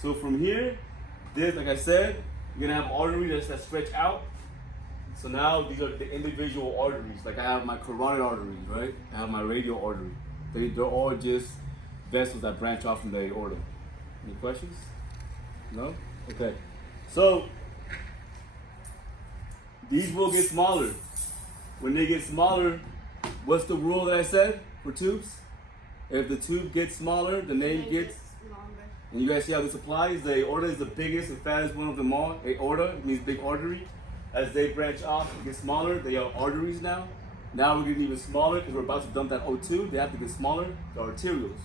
So from here, this, like I said, you're gonna have arteries that stretch out. So now these are the individual arteries. Like I have my carotid arteries, right? I have my radial artery. They're all just vessels that branch off from the aorta. Any questions? No? Okay. So these will get smaller. When they get smaller, what's the rule that I said for tubes? If the tube gets smaller, the name gets longer. And you guys see how this applies? The aorta is the biggest and fattest one of them all. Aorta means big artery. As they branch off and get smaller, they are arteries now. Now we're getting even smaller because we're about to dump that O2. They have to get smaller. The arterioles.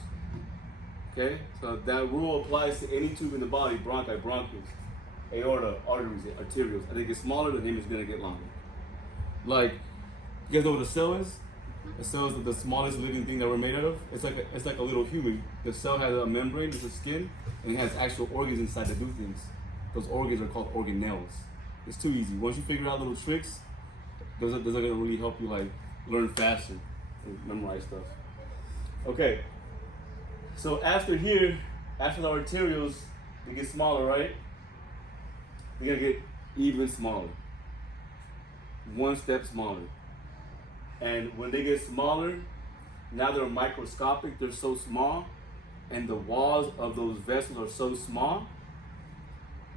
Okay? So that rule applies to any tube in the body: bronchi, bronchus, aorta, arteries, arterioles. As they get smaller, the name is going to get longer. Like, you guys know what a cell is? A cell is the smallest living thing that we're made out of. It's like a little human. The cell has a membrane, there's a skin, and it has actual organs inside that do things. Those organs are called organelles. It's too easy. Once you figure out little tricks, those are gonna really help you like learn faster and memorize stuff. Okay. So after here, after the arterioles, they get smaller, right? They're gonna get even smaller. One step smaller. And when they get smaller, now they're microscopic, they're so small, and the walls of those vessels are so small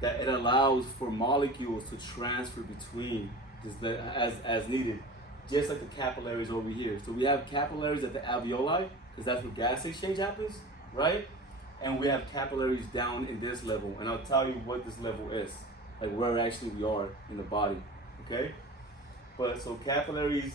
that it allows for molecules to transfer between as needed, just like the capillaries over here. So we have capillaries at the alveoli, because that's where gas exchange happens, right? And we have capillaries down in this level, and I'll tell you what this level is, like where actually we are in the body, okay? But so capillaries